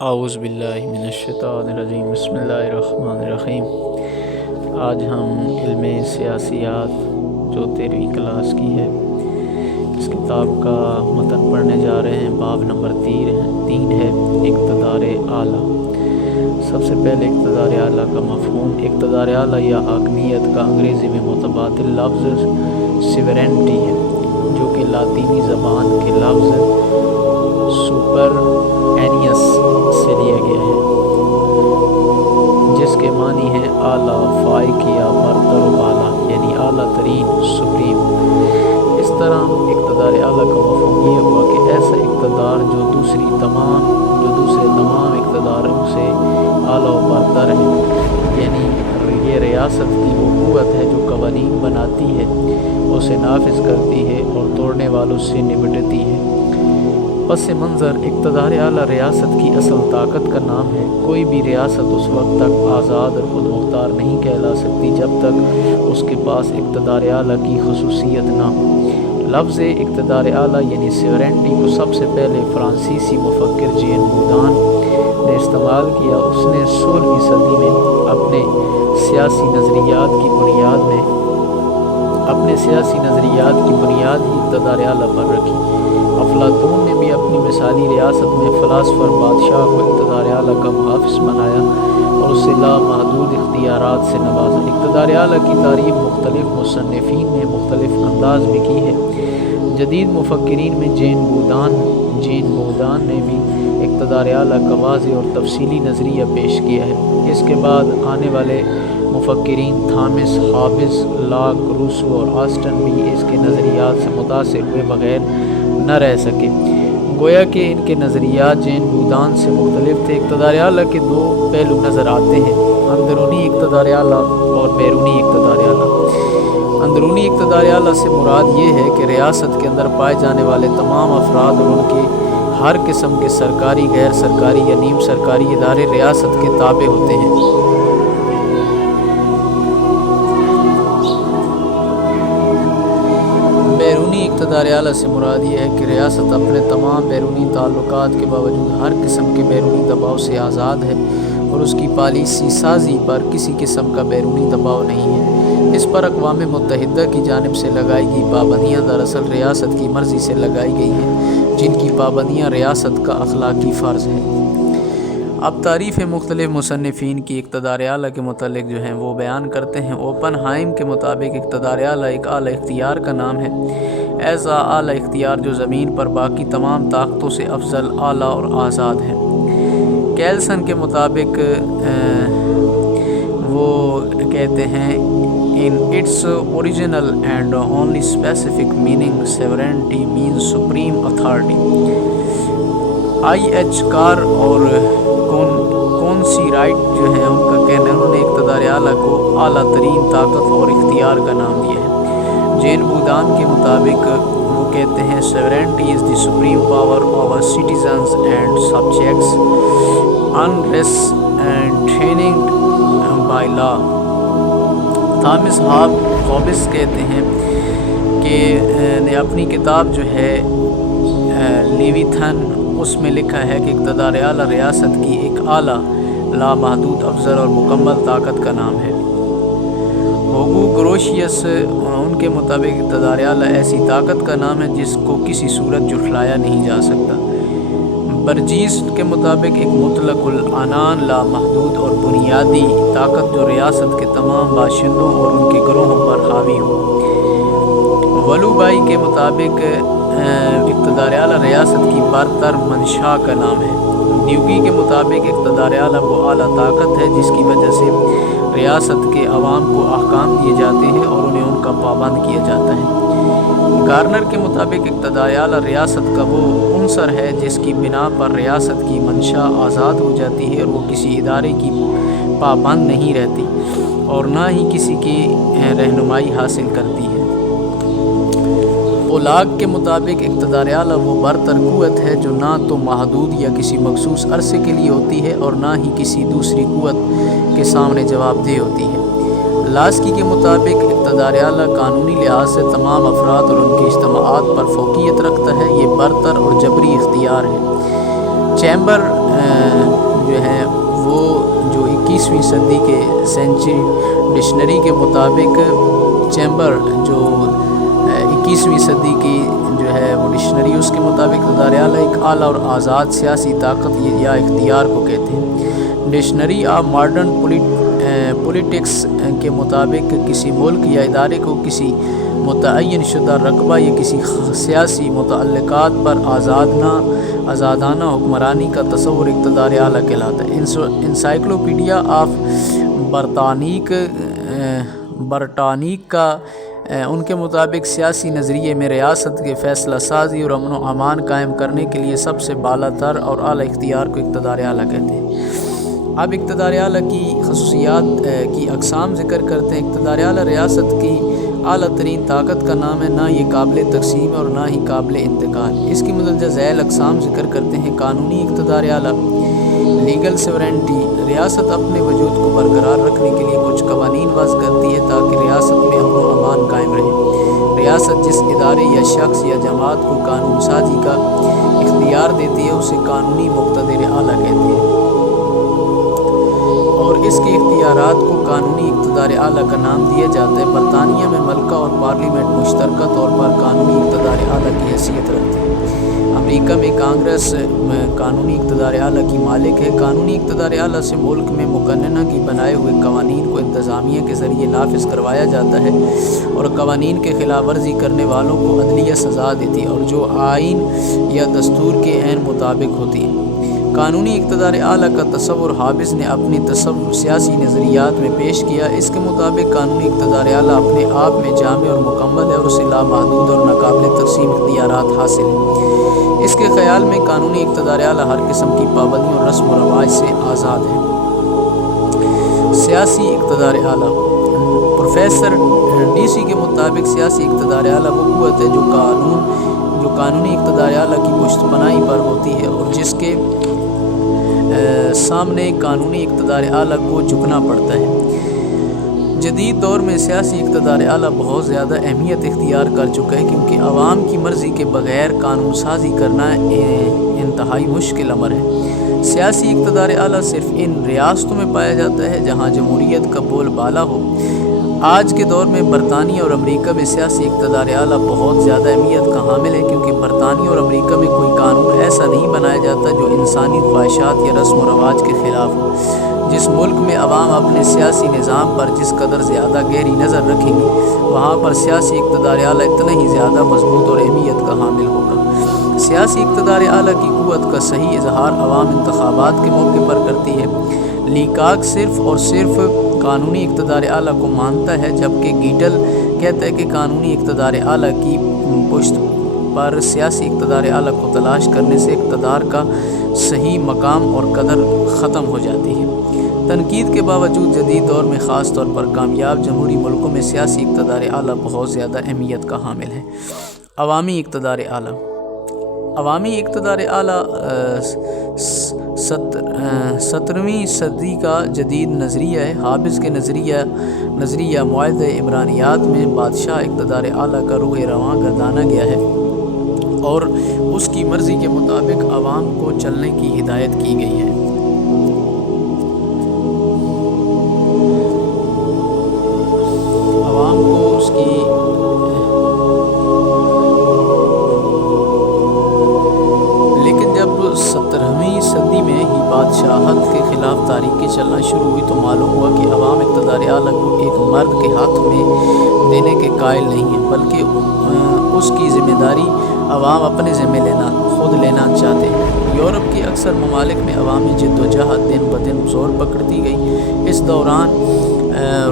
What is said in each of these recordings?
اعوذ باللہ من الشیطان الرجیم بسم اللہ الرحمن الرحیم۔ آج ہم علم سیاسیات جو 13ویں کلاس کی ہے اس کتاب کا متن پڑھنے جا رہے ہیں۔ باب نمبر 3 ہے اقتدار اعلیٰ۔ سب سے پہلے اقتدار اعلیٰ کا مفہوم۔ اقتدار اعلیٰ یا حاکمیت کا انگریزی میں متبادل لفظ سیورینٹی ہے، جو کہ لاطینی زبان کے لفظ سپر اینیس سے لیا گیا ہے، جس کے معنی ہے اعلیٰ، فائق یا برتر و بالا، یعنی اعلیٰ ترین، سپریم۔ اس طرح اقتدار اعلیٰ کا مفہوم یہ ہوا کہ ایسا اقتدار جو دوسرے تمام اقتداروں سے اعلیٰ و برتر ہے، یعنی یہ ریاست کی وہ قوت ہے جو قوانین بناتی ہے، اسے نافذ کرتی ہے اور توڑنے والوں سے نمٹتی ہے۔ پس منظر اقتدار اعلیٰ ریاست کی اصل طاقت کا نام ہے۔ کوئی بھی ریاست اس وقت تک آزاد اور خود مختار نہیں کہلا سکتی جب تک اس کے پاس اقتدار اعلیٰ کی خصوصیت نہ ہو۔ لفظ اقتدار اعلیٰ یعنی سیورینٹی کو سب سے پہلے فرانسیسی مفکر جین بودان نے استعمال کیا۔ اس نے 16ویں صدی میں اپنے سیاسی نظریات کی بنیاد ہی اقتدار اعلیٰ پر رکھی۔ افلاطون نے بھی اپنی مثالی ریاست میں فلاسفر بادشاہ کو اقتدار اعلیٰ کا محافظ بنایا اور اسے لامحدود اختیارات سے نوازا۔ اقتدار اعلیٰ کی تعریف مختلف مصنفین نے مختلف انداز میں کی ہے۔ جدید مفکرین میں جین بودان نے بھی اقتدار اعلیٰ کا واضح اور تفصیلی نظریہ پیش کیا ہے۔ اس کے بعد آنے والے مفکرین تھامس ہابس، لاک، روسو اور آسٹن بھی اس کے نظریات سے متاثر ہوئے بغیر نہ رہ سکے، گویا کہ ان کے نظریات جین بودان سے مختلف تھے۔ اقتدار اعلیٰ کے 2 پہلو نظر آتے ہیں: اندرونی اقتدار اعلیٰ اور بیرونی اقتدار اعلیٰ۔ اندرونی اقتدار اعلیٰ سے مراد یہ ہے کہ ریاست کے اندر پائے جانے والے تمام افراد اور ان کے ہر قسم کے سرکاری، غیر سرکاری یا نیم سرکاری ادارے ریاست کے تابع ہوتے ہیں۔ بیرونی اقتدار اعلیٰ سے مراد یہ ہے کہ ریاست اپنے تمام بیرونی تعلقات کے باوجود ہر قسم کے بیرونی دباؤ سے آزاد ہے اور اس کی پالیسی سازی پر کسی قسم کا بیرونی دباؤ نہیں ہے۔ اس پر اقوام متحدہ کی جانب سے لگائی گئی پابندیاں دراصل ریاست کی مرضی سے لگائی گئی ہیں، جن کی پابندیاں ریاست کا اخلاقی فرض ہے۔ اب تعریف مختلف مصنفین کی اقتدار اعلیٰ کے متعلق جو ہیں وہ بیان کرتے ہیں۔ اوپن ہائم کے مطابق اقتدار اعلیٰ ایک اعلیٰ اختیار کا نام ہے، ایسا اعلیٰ اختیار جو زمین پر باقی تمام طاقتوں سے افضل، اعلیٰ اور آزاد ہے۔ کیلسن کے مطابق وہ کہتے ہیں In its original and only specific meaning, sovereignty means supreme authority. I.H. کار اور کونسی رائٹ جو ہیں ان کا کہنا ہے، انہوں نے اقتدار اعلیٰ کو اعلیٰ ترین طاقت اور اختیار کا نام دیا ہے۔ جین بودان کے مطابق وہ کہتے ہیں sovereignty is the supreme power over citizens and subjects unrestrained by law. Thomas Hobbes کہتے ہیں کہ نے اپنی کتاب جو ہے لیویتھن، اس میں لکھا ہے کہ اقتدار اعلیٰ ریاست کی ایک اعلیٰ، لامحدود، افضل اور مکمل طاقت کا نام ہے۔ ہوگو گروشیس ان کے مطابق اقتدار اعلیٰ ایسی طاقت کا نام ہے جس کو کسی صورت جھٹلایا نہیں جا سکتا۔ برجیس کے مطابق ایک مطلق العنان، لامحدود اور بنیادی طاقت جو ریاست کے تمام باشندوں اور ان کے گروہوں پر حاوی ہو۔ ولوبائی کے مطابق اقتدار اعلیٰ ریاست کی برتر منشا کا نام ہے۔ ڈیوگی کے مطابق اقتدار اعلیٰ وہ اعلیٰ طاقت ہے جس کی وجہ سے ریاست کے عوام کو احکام دیے جاتے ہیں اور انہیں ان کا پابند کیا جاتا ہے۔ گارنر کے مطابق اقتدار اعلیٰ ریاست کا وہ عنصر ہے جس کی بنا پر ریاست کی منشا آزاد ہو جاتی ہے اور وہ کسی ادارے کی پابند نہیں رہتی اور نہ ہی کسی کی رہنمائی حاصل کرتی ہے۔ اولاگ کے مطابق اقتدار اعلیٰ وہ برتر قوت ہے جو نہ تو محدود یا کسی مخصوص عرصے کے لیے ہوتی ہے اور نہ ہی کسی دوسری قوت کے سامنے جواب دہ ہوتی ہے۔ لاسکی کے مطابق اقتدار اعلیٰ قانونی لحاظ سے تمام افراد اور ان کے اجتماعات پر فوقیت رکھتا ہے، یہ برتر اور جبری اختیار ہے۔ چیمبر 21ویں صدی کے سینچری ڈکشنری کے مطابق چیمبر جو 21ویں صدی کی جو ہے وہ ڈکشنری، اس کے مطابق اقتدار اعلیٰ ایک اعلیٰ اور آزاد سیاسی طاقت یا اختیار کو کہتے ہیں۔ ڈکشنری آف ماڈرن پولیٹکس کے مطابق کسی ملک یا ادارے کو کسی متعین شدہ رقبہ یا کسی سیاسی متعلقات پر آزادانہ حکمرانی کا تصور اقتدار اعلیٰ کہلاتا ہے۔ انسائکلوپیڈیا آف برٹانیک کا ان کے مطابق سیاسی نظریے میں ریاست کے فیصلہ سازی اور امن و امان قائم کرنے کے لیے سب سے بالا تر اور اعلیٰ اختیار کو اقتدار اعلیٰ کہتے ہیں۔ اب اقتدار اعلیٰ کی خصوصیات کی اقسام ذکر کرتے ہیں۔ اقتدار اعلیٰ ریاست کی اعلیٰ ترین طاقت کا نام ہے، نہ یہ قابل تقسیم اور نہ ہی قابل انتقال۔ اس کی مندرجہ ذیل اقسام ذکر کرتے ہیں۔ قانونی اقتدار اعلیٰ، لیگل سیورینٹی، ریاست اپنے وجود کو برقرار رکھنے کے لیے کچھ قوانین وضع کرتی ہے تاکہ ریاست میں امن و امان قائم رہے۔ ریاست جس ادارے یا شخص یا جماعت کو قانون سازی کا اختیار دیتی ہے اسے قانونی مقتدر اعلیٰ کہتے ہیں، اور اس کے اختیارات کو قانونی اقتدار اعلیٰ کا نام دیا جاتا ہے۔ برطانیہ میں ملکہ اور پارلیمنٹ مشترکہ طور پر قانونی اقتدار اعلیٰ کی حیثیت رکھتے ہیں۔ امریکہ میں کانگریس قانونی اقتدار اعلیٰ کی مالک ہے۔ قانونی اقتدار اعلیٰ سے ملک میں مقننہ کی بنائے ہوئے قوانین کو انتظامیہ کے ذریعے نافذ کروایا جاتا ہے، اور قوانین کے خلاف ورزی کرنے والوں کو عدلیہ سزا دیتی ہے، اور جو آئین یا دستور کے عین مطابق ہوتی ہے۔ قانونی اقتدار اعلیٰ کا تصور حافظ نے اپنی سیاسی نظریات میں پیش کیا۔ اس کے مطابق قانونی اقتدار اعلیٰ اپنے آپ میں جامع اور مکمل ہے اور اسے لامحدود اور ناقابل تقسیم اختیارات حاصل ہیں۔ اس کے خیال میں قانونی اقتدار اعلیٰ ہر قسم کی پابندیوں اور رسم و رواج سے آزاد ہے۔ سیاسی اقتدار اعلیٰ، پروفیسر ڈی.سی کے مطابق سیاسی اقتدار اعلیٰ وہ قوت ہے جو قانونی اقتدار اعلیٰ کی پشت پناہی پر ہوتی ہے اور جس کے سامنے قانونی اقتدار اعلیٰ کو جھکنا پڑتا ہے۔ جدید دور میں سیاسی اقتدار اعلیٰ بہت زیادہ اہمیت اختیار کر چکا ہے، کیونکہ عوام کی مرضی کے بغیر قانون سازی کرنا انتہائی مشکل امر ہے۔ سیاسی اقتدار اعلیٰ صرف ان ریاستوں میں پایا جاتا ہے جہاں جمہوریت کا بول بالا ہو۔ آج کے دور میں برطانیہ اور امریکہ میں سیاسی اقتدار اعلیٰ بہت زیادہ اہمیت کا حامل ہے، کیونکہ برطانیہ اور امریکہ میں کوئی قانون ایسا نہیں بنایا جاتا جو انسانی خواہشات یا رسم و رواج کے خلاف ہو۔ جس ملک میں عوام اپنے سیاسی نظام پر جس قدر زیادہ گہری نظر رکھیں گی، وہاں پر سیاسی اقتدار اعلیٰ اتنا ہی زیادہ مضبوط اور اہمیت کا حامل ہوگا۔ سیاسی اقتدار اعلیٰ کی قوت کا صحیح اظہار عوام انتخابات کے موقع پر کرتی ہے۔ لیکاک صرف اور صرف قانونی اقتدار اعلیٰ کو مانتا ہے، جبکہ گیٹل کہتا ہے کہ قانونی اقتدار اعلیٰ کی پشت پر سیاسی اقتدار اعلیٰ کو تلاش کرنے سے اقتدار کا صحیح مقام اور قدر ختم ہو جاتی ہے۔ تنقید کے باوجود جدید دور میں خاص طور پر کامیاب جمہوری ملکوں میں سیاسی اقتدار اعلیٰ بہت زیادہ اہمیت کا حامل ہے۔ عوامی اقتدار اعلیٰ، عوامی اقتدار اعلیٰ 17ویں صدی کا جدید نظریہ ہے۔ حافظ کے نظریہ معاہدہ عمرانیات میں بادشاہ اقتدار اعلیٰ کا روح رواں گردانا گیا ہے اور اس کی مرضی کے مطابق عوام کو چلنے کی ہدایت کی گئی ہے۔ عوام کو اس کی لیکن جب 17ویں صدی میں ہی بادشاہت کے خلاف تاریخیں چلنا شروع ہوئی تو معلوم ہوا کہ عوام اقتدار اعلیٰ کو ایک مرد کے ہاتھ میں دینے کے قائل نہیں ہیں، بلکہ اس کی ذمہ داری عوام اپنے ذمہ خود لینا چاہتے ہیں۔ یورپ کے اکثر ممالک میں عوامی جدوجہد دن بدن زور پکڑتی گئی۔ اس دوران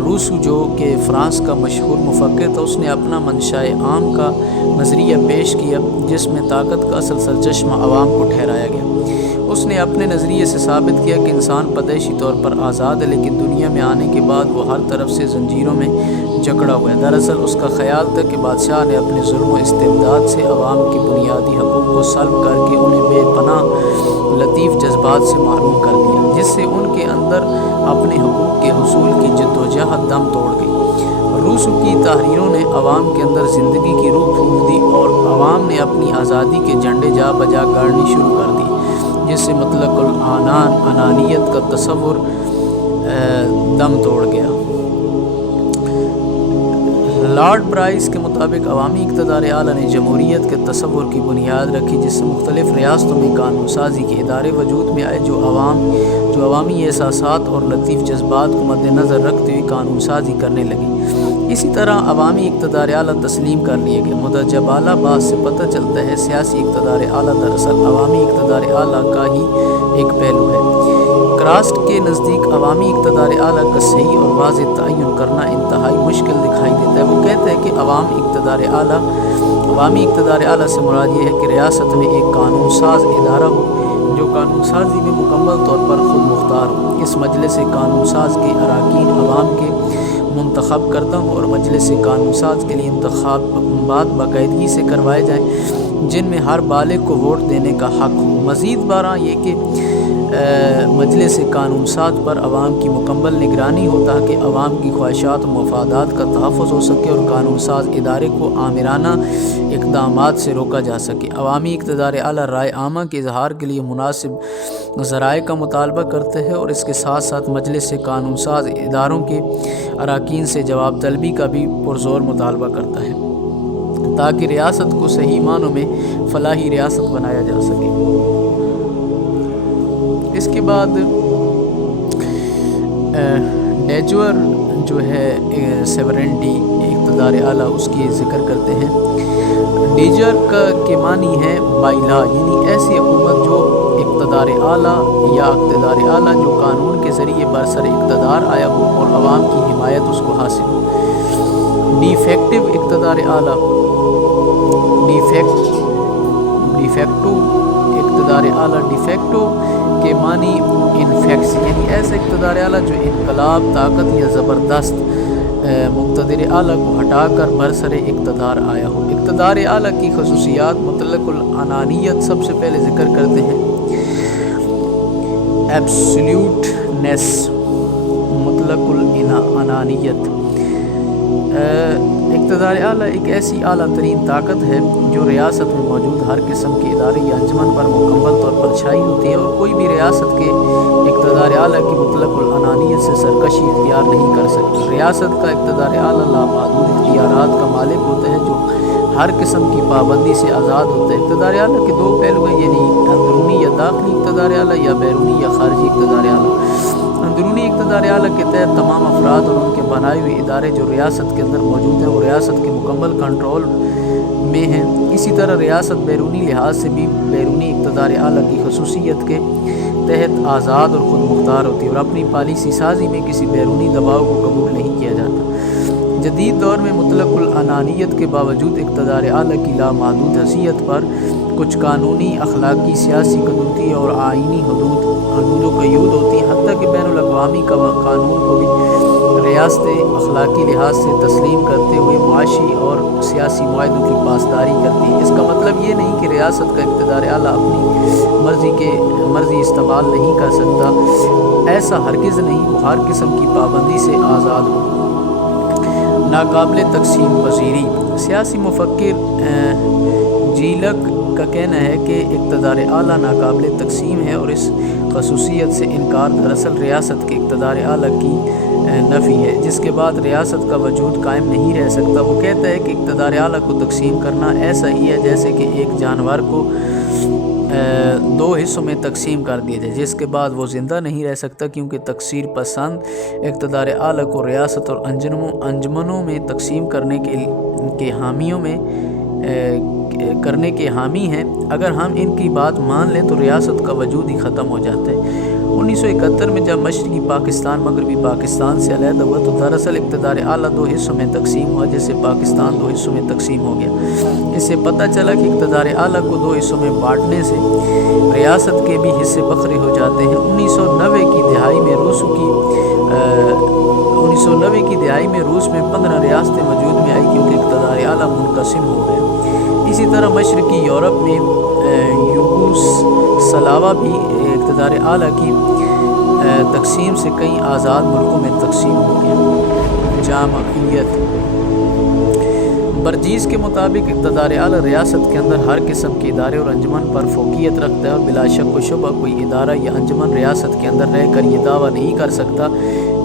روسو، جو کہ فرانس کا مشہور مفکر تھا، اس نے اپنا منشائے عام کا نظریہ پیش کیا جس میں طاقت کا اصل سرچشمہ عوام کو ٹھہرایا گیا۔ اس نے اپنے نظریے سے ثابت کیا کہ انسان پیدائشی طور پر آزاد ہے، لیکن دنیا میں آنے کے بعد وہ ہر طرف سے زنجیروں میں جکڑا ہوا ہے۔ دراصل اس کا خیال تھا کہ بادشاہ نے اپنے ظلم و استبداد سے عوام کی بنیادی حقوق کو سلب کر کے انہیں بے پناہ لطیف جذبات سے محروم کر دیا، جس سے ان کے اندر اپنے حقوق کے حصول کی جدوجہد دم توڑ گئی۔ روسو کی تحریروں نے عوام کے اندر زندگی کی روح پھونک دی اور عوام نے اپنی آزادی کے جھنڈے جا بجا گاڑنی شروع کر دی، جس سے مطلق العنان انانیت کا تصور دم توڑ گیا۔ لارڈ برائس کے مطابق عوامی اقتدار اعلیٰ نے جمہوریت کے تصور کی بنیاد رکھی، جس سے مختلف ریاستوں میں قانون سازی کے ادارے وجود میں آئے جو عوامی احساسات اور لطیف جذبات کو مد نظر رکھتے ہوئے قانون سازی کرنے لگے۔ اسی طرح عوامی اقتدار اعلیٰ تسلیم کر لیے گئے۔ مدرجہ بالا بات سے پتہ چلتا ہے سیاسی اقتدار اعلیٰ دراصل عوامی اقتدار اعلیٰ کا ہی ایک پہلو ہے۔ کراسٹ کے نزدیک عوامی اقتدار اعلیٰ کا صحیح اور واضح تعین کرنا انتہائی مشکل دکھائی دیتا ہے۔ وہ کہتے ہیں کہ عوامی اقتدار اعلیٰ سے مراد یہ ہے کہ ریاست میں ایک قانون ساز ادارہ ہو جو قانون سازی میں مکمل طور پر خود مختار ہو۔ اس مجلس قانون ساز کے اراکین عوام کے منتخب کردہ ہوں اور مجلس قانون ساز کے لیے انتخابات باقاعدگی سے کروائے جائیں جن میں ہر بالغ کو ووٹ دینے کا حق ہو۔ مزید برآں یہ کہ مجلس قانون ساز پر عوام کی مکمل نگرانی ہو تاکہ عوام کی خواہشات و مفادات کا تحفظ ہو سکے اور قانون ساز ادارے کو آمرانہ اقدامات سے روکا جا سکے۔ عوامی اقتدار اعلیٰ رائے عامہ کے اظہار کے لیے مناسب ذرائع کا مطالبہ کرتے ہیں اور اس کے ساتھ ساتھ مجلس قانون ساز اداروں کے اراکین سے جواب طلبی کا بھی پرزور مطالبہ کرتا ہے تاکہ ریاست کو صحیح معنوں میں فلاحی ریاست بنایا جا سکے۔ اس کے بعد ڈیجور جو ہے سیورنٹی اقتدار اعلیٰ اس کی ذکر کرتے ہیں۔ ڈیجر کے معنی ہے بائلا، یعنی ایسی حکومت جو اقتدار اعلیٰ یا اقتدار اعلیٰ جو قانون کے ذریعے برسر اقتدار آیا ہو اور عوام کی حمایت اس کو حاصل ہو۔ ڈی فیکٹو اقتدار اعلیٰ، ڈی فیکٹو اقتدار اعلیٰ، ڈی فیکٹو کے معنی انفیکس، یعنی ایسا اقتدار اعلیٰ جو انقلاب، طاقت یا زبردست مقتدر اعلیٰ کو ہٹا کر برسر اقتدار آیا ہو۔ اقتدار اعلیٰ کی خصوصیات مطلق العنانیت سب سے پہلے ذکر کرتے ہیں۔ ایبسلیوٹنس، مطلق العنانیت۔ اقتدار اعلیٰ ایک ایسی اعلیٰ ترین طاقت ہے جو ریاست میں موجود ہر قسم کے ادارے یا انجمن پر مکمل طور پر چھائی ہوتی ہے اور کوئی بھی ریاست کے اقتدار اعلیٰ کی مطلق العنانیت سے سرکشی اختیار نہیں کر سکتی۔ ریاست کا اقتدار اعلیٰ لامحدود اختیارات کا مالک ہوتا ہے جو ہر قسم کی پابندی سے آزاد ہوتا ہے۔ اقتدار اعلیٰ کے دو پہلو ہیں، یعنی اندرونی یا داخلی اقتدار اعلیٰ یا بیرونی یا خارجی اقتدار اعلیٰ۔ اندرونی اقتدار اعلیٰ کے تحت تمام افراد اور ان کے بنائے ہوئے ادارے جو ریاست کے اندر موجود ہیں وہ ریاست کے مکمل کنٹرول میں ہیں۔ اسی طرح ریاست بیرونی لحاظ سے بھی بیرونی اقتدار اعلیٰ کی خصوصیت کے تحت آزاد اور خود مختار ہوتی ہے اور اپنی پالیسی سازی میں کسی بیرونی دباؤ کو قبول نہیں کیا جاتا۔ جدید دور میں مطلق العنانیت کے باوجود اقتدار اعلیٰ کی لامحدود حیثیت پر کچھ قانونی، اخلاقی، سیاسی، قدرتی اور آئینی حدود و قیود ہوتی ہیں، حتیٰ کہ بین الاقوامی قانون کو بھی ریاستیں اخلاقی لحاظ سے تسلیم کرتے ہوئے معاشی اور سیاسی معاہدوں کی پاسداری کرتی ہیں۔ اس کا مطلب یہ نہیں کہ ریاست کا اقتدار اعلیٰ اپنی مرضی استعمال نہیں کر سکتا، ایسا ہرگز نہیں، وہ ہر قسم کی پابندی سے آزاد ہو۔ ناقابل تقسیم پذیری۔ سیاسی مفکر جیلک کا کہنا ہے کہ اقتدار اعلیٰ ناقابل تقسیم ہے اور اس خصوصیت سے انکار دراصل ریاست کے اقتدار اعلیٰ کی نفی ہے جس کے بعد ریاست کا وجود قائم نہیں رہ سکتا۔ وہ کہتا ہے کہ اقتدار اعلیٰ کو تقسیم کرنا ایسا ہی ہے جیسے کہ ایک جانور کو دو حصوں میں تقسیم کر دیا جائے جس کے بعد وہ زندہ نہیں رہ سکتا، کیونکہ تکثیر پسند اقتدار اعلیٰ کو ریاست اور انجمنوں میں تقسیم کرنے کے حامی ہیں۔ اگر ہم ان کی بات مان لیں تو ریاست کا وجود ہی ختم ہو جاتا ہے۔ 1971 میں جب مشرقی پاکستان مغربی پاکستان سے علیحدہ ہوا تو دراصل اقتدار اعلیٰ دو حصوں میں تقسیم ہوا، جیسے پاکستان دو حصوں میں تقسیم ہو گیا۔ اس سے پتہ چلا کہ اقتدار اعلیٰ کو دو حصوں میں بانٹنے سے ریاست کے بھی حصے بکھرے ہو جاتے ہیں۔ 1990 کی دہائی میں روس میں 15 ریاستیں وجود میں آئی کیونکہ اقتدار اعلیٰ منقسم ہو گئے۔ اسی طرح مشرقی یورپ میں یوگوسلاوا بھی اقتدار اعلیٰ کی تقسیم سے کئی آزاد ملکوں میں تقسیم ہو گیا۔ جامعیت برجیز کے مطابق اقتدار اعلیٰ ریاست کے اندر ہر قسم کے ادارے اور انجمن پر فوقیت رکھتا ہے، اور بلا شک و شبہ کوئی ادارہ یا انجمن ریاست کے اندر رہ کر یہ دعویٰ نہیں کر سکتا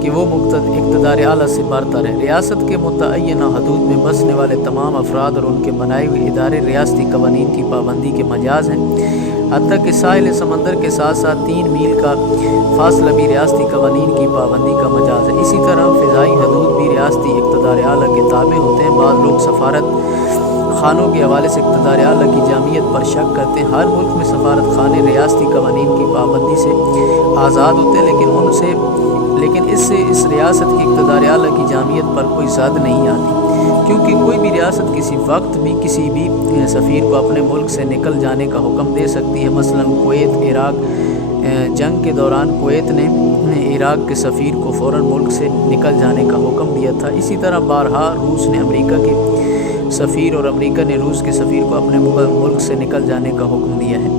کہ وہ اقتدار اعلیٰ سے برتر ہے۔ ریاست کے متعینہ حدود میں بسنے والے تمام افراد اور ان کے بنائے ہوئے ادارے ریاستی قوانین کی پابندی کے مجاز ہیں، حتیٰ کہ ساحل سمندر کے ساتھ ساتھ 3 میل کا فاصلہ بھی ریاستی قوانین کی پابندی کا مجاز ہے۔ اسی طرح فضائی حدود بھی ریاستی اقتدار اعلیٰ کے تابع ہوتے ہیں۔ بعض لوگ سفارت خانوں کے حوالے سے اقتدار اعلیٰ کی جامعیت پر شک کرتے ہیں۔ ہر ملک میں سفارت خانے ریاستی قوانین کی پابندی سے آزاد ہوتے ہیں، لیکن اس سے اس ریاست کی اقتدار اعلیٰ کی جامعیت پر کوئی زد نہیں آتی، کیونکہ کوئی بھی ریاست کسی وقت بھی کسی بھی سفیر کو اپنے ملک سے نکل جانے کا حکم دے سکتی ہے۔ مثلا کویت عراق جنگ کے دوران کویت نے عراق کے سفیر کو فوراً ملک سے نکل جانے کا حکم دیا تھا۔ اسی طرح بارہا روس نے امریکہ کے سفیر اور امریکہ نے روس کے سفیر کو اپنے ملک سے نکل جانے کا حکم دیا ہے۔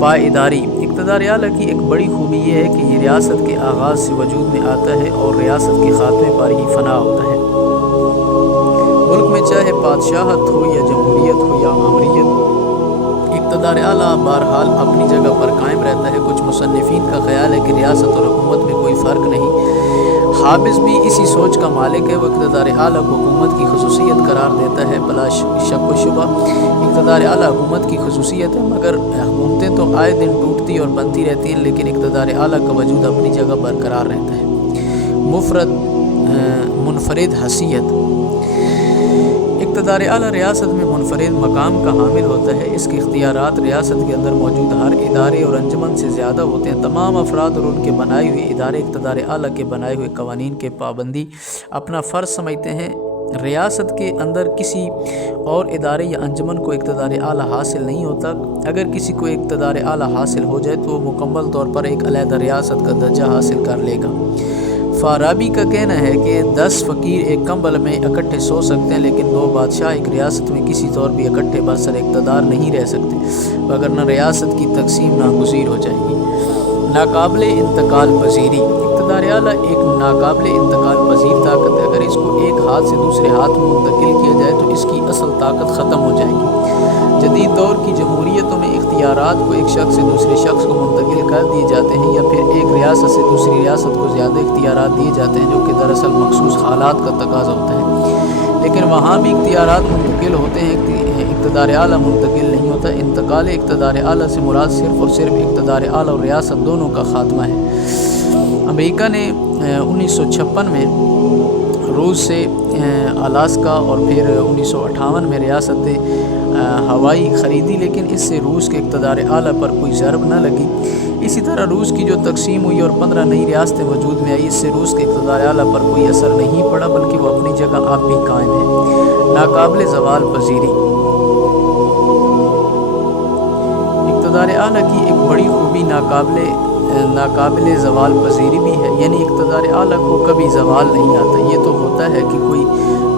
پائیداری اقتدار اعلیٰ کی ایک بڑی خوبی یہ ہے کہ یہ ریاست کے آغاز سے وجود میں آتا ہے اور ریاست کے خاتمے پر ہی فنا ہوتا ہے۔ ملک میں چاہے بادشاہت ہو یا جمہوریت ہو یا آمریت، اقتدار اعلیٰ بہرحال اپنی جگہ پر قائم رہتا ہے۔ کچھ مصنفین کا خیال ہے کہ ریاست اور حکومت میں کوئی فرق نہیں۔ حافظ بھی اسی سوچ کا مالک ہے۔ وہ اقتدار اعلیٰ کو حکومت کی خصوصیت قرار دیتا ہے۔ بلا شک و شبہ اقتدار اعلیٰ حکومت کی خصوصیت ہے، مگر حکومتیں تو آئے دن ٹوٹتی اور بنتی رہتی ہیں، لیکن اقتدار اعلیٰ کا وجود اپنی جگہ برقرار رہتا ہے۔ منفرد حیثیت اقتدار اعلیٰ ریاست میں منفرد مقام کا حامل ہوتا ہے۔ اس کے اختیارات ریاست کے اندر موجود ہر ادارے اور انجمن سے زیادہ ہوتے ہیں۔ تمام افراد اور ان کے بنائے ہوئے ادارے اقتدار اعلیٰ کے بنائے ہوئے قوانین کے پابندی اپنا فرض سمجھتے ہیں۔ ریاست کے اندر کسی اور ادارے یا انجمن کو اقتدار اعلیٰ حاصل نہیں ہوتا۔ اگر کسی کو اقتدار اعلیٰ حاصل ہو جائے تو وہ مکمل طور پر ایک علیحدہ ریاست کا درجہ حاصل کر لے گا۔ فارابی کا کہنا ہے کہ 10 فقیر ایک کمبل میں اکٹھے سو سکتے ہیں، لیکن 2 بادشاہ ایک ریاست میں کسی طور بھی اکٹھے برسر اقتدار نہیں رہ سکتے، وگرنہ ریاست کی تقسیم ناگزیر ہو جائے گی۔ ناقابل انتقال پذیری اقتدار اعلیٰ ایک ناقابل انتقال پذیر طاقت ہے۔ اگر اس کو ایک ہاتھ سے دوسرے ہاتھ میں منتقل کیا جائے تو اس کی اصل طاقت ختم ہو جائے گی۔ جدید دور کی جمہوریتوں میں اختیارات کو ایک شخص سے دوسرے شخص کو منتقل کر دیے جاتے ہیں، یا پھر ایک ریاست سے دوسری ریاست کو زیادہ اختیارات دیے جاتے ہیں، جو کہ دراصل مخصوص حالات کا تقاضا ہوتا ہے۔ لیکن وہاں بھی اختیارات منتقل ہوتے ہیں، اقتدار اعلیٰ منتقل نہیں ہوتا۔ انتقال اقتدار اعلیٰ سے مراد صرف اور صرف اقتدار اعلیٰ اور ریاست دونوں کا خاتمہ ہے۔ امریکہ نے 1956 میں روس سے الاسکا اور پھر 1958 میں ریاست ہوائی خریدی، لیکن اس سے روس کے اقتدار اعلیٰ پر کوئی ضرب نہ لگی۔ اسی طرح روس کی جو تقسیم ہوئی اور 15 نئی ریاستیں وجود میں آئی، اس سے روس کے اقتدار اعلیٰ پر کوئی اثر نہیں پڑا، بلکہ وہ اپنی جگہ اب بھی قائم ہے۔ ناقابل زوال پذیری اقتدار اعلیٰ کی ایک بڑی خوبی ناقابل زوال پذیری بھی ہے، یعنی اقتدار اعلیٰ کو کبھی زوال نہیں آتا۔ یہ تو ہوتا ہے کہ کوئی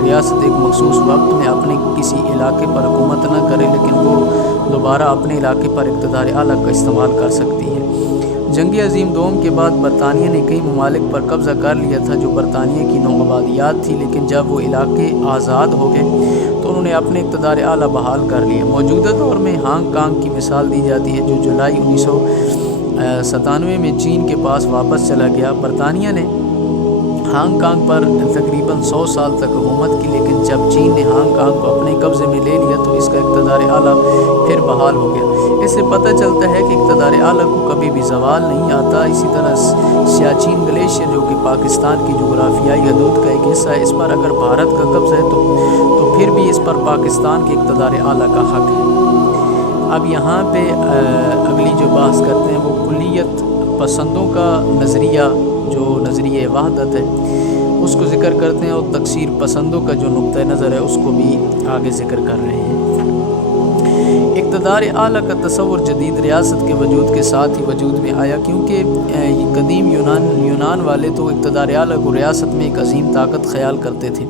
ریاست ایک مخصوص وقت میں اپنے کسی علاقے پر حکومت نہ کرے، لیکن وہ دوبارہ اپنے علاقے پر اقتدار اعلیٰ کا استعمال کر سکتی ہے۔ جنگ عظیم دوم کے بعد برطانیہ نے کئی ممالک پر قبضہ کر لیا تھا جو برطانیہ کی نوآبادیات تھی، لیکن جب وہ علاقے آزاد ہو گئے تو انہوں نے اپنے اقتدار اعلیٰ بحال کر لیے۔ موجودہ دور میں ہانگ کانگ کی مثال دی جاتی ہے، جو جولائی 1997 میں چین کے پاس واپس چلا گیا۔ برطانیہ نے ہانگ کانگ پر تقریباً 100 سال تک حکومت کی، لیکن جب چین نے ہانگ کانگ کو اپنے قبضے میں لے لیا تو اس کا اقتدار اعلیٰ پھر بحال ہو گیا۔ اس سے پتہ چلتا ہے کہ اقتدار اعلیٰ کو کبھی بھی زوال نہیں آتا۔ اسی طرح سیاچین گلیشیئر، جو کہ پاکستان کی جغرافیائی حدود کا ایک حصہ ہے، اس پر اگر بھارت کا قبضہ ہے تو پھر بھی اس پر پاکستان کے اقتدار اعلیٰ کا حق ہے۔ اب یہاں پہ اگلی جو بحث کرتے ہیں وہ کلیت پسندوں کا نظریہ، جو نظریہ وحدت ہے، اس کو ذکر کرتے ہیں، اور تکثیر پسندوں کا جو نقطہ نظر ہے اس کو بھی آگے ذکر کر رہے ہیں۔ اقتدار اعلیٰ کا تصور جدید ریاست کے وجود کے ساتھ ہی وجود میں آیا، کیونکہ قدیم یونان والے تو اقتدار اعلیٰ کو ریاست میں ایک عظیم طاقت خیال کرتے تھے۔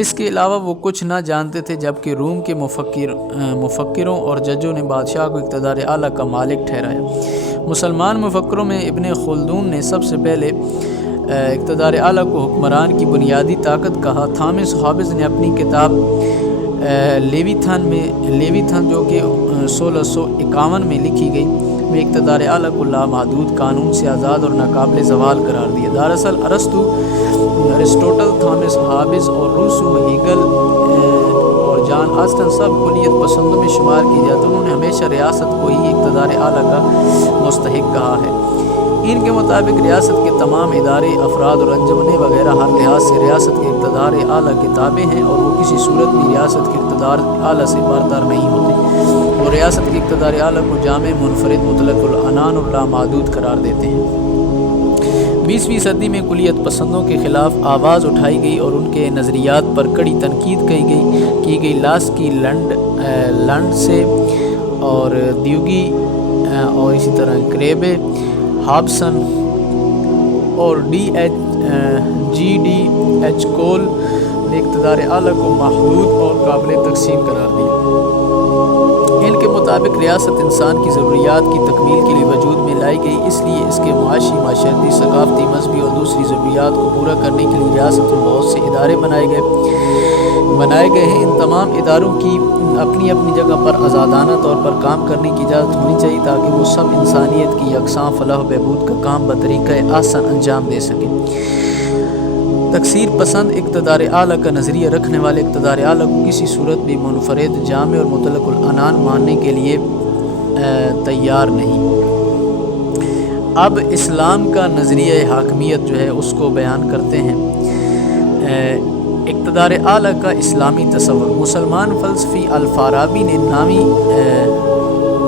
اس کے علاوہ وہ کچھ نہ جانتے تھے، جبکہ روم کے مفکروں اور ججوں نے بادشاہ کو اقتدار اعلیٰ کا مالک ٹھہرایا۔ مسلمان مفکروں میں ابن خلدون نے سب سے پہلے اقتدار اعلیٰ کو حکمران کی بنیادی طاقت کہا۔ تھامس ہابز نے اپنی کتاب لیویتھن جو کہ 1651 میں لکھی گئی میں اقتدار اعلیٰ کو لامحدود، قانون سے آزاد اور ناقابل زوال قرار دیا۔ دراصل ارسطوٹل، تھامس ہابز اور روسو، ہیگل اور جان آسٹن سب کلیت پسندوں میں شمار کی جاتے ہیں۔ انہوں نے ہمیشہ ریاست کو ہی اقتدار اعلیٰ کا مستحق کہا ہے۔ ان کے مطابق ریاست کے تمام ادارے، افراد اور انجمنیں وغیرہ ہر لحاظ سے ریاست کے اقتدار اعلیٰ کے تابع ہیں، اور وہ کسی صورت بھی ریاست کے اقتدار اعلیٰ سے برتر نہیں ہوتے۔ وہ ریاست کے اقتدار اعلیٰ کو جامع، منفرد، مطلق العنان اور لامحدود قرار دیتے ہیں۔ 20ویں صدی میں کلیت پسندوں کے خلاف آواز اٹھائی گئی اور ان کے نظریات پر کڑی تنقید کی گئی۔ لاسکی، لنڈ سے اور دیوگی اور اسی طرح کریبے، ہابسن اور جی ڈی ایچ کول نے اقتدار اعلیٰ کو محدود اور قابل تقسیم قرار دیا۔ ان کے مطابق ریاست انسان کی ضروریات کی تکمیل کے لیے وجود میں لائی گئی، اس لیے اس کے معاشی، معاشرتی، ثقافتی، مذہبی اور دوسری ضروریات کو پورا کرنے کے لیے ریاست میں بہت سے ادارے بنائے گئے ہیں۔ ان تمام اداروں کی اپنی اپنی جگہ پر آزادانہ طور پر کام کرنے کی اجازت ہونی چاہیے تاکہ وہ سب انسانیت کی یکساں فلاح و بہبود کا کام بطریقہ آسان انجام دے سکیں۔ تکثیر پسند اقتدار اعلیٰ کا نظریہ رکھنے والے اقتدار اعلیٰ کو کسی صورت بھی منفرد، جامع اور مطلق العنان ماننے کے لیے تیار نہیں۔ اب اسلام کا نظریہ حاکمیت جو ہے اس کو بیان کرتے ہیں۔ اقتدار اعلیٰ کا اسلامی تصور۔ مسلمان فلسفی الفارابی نے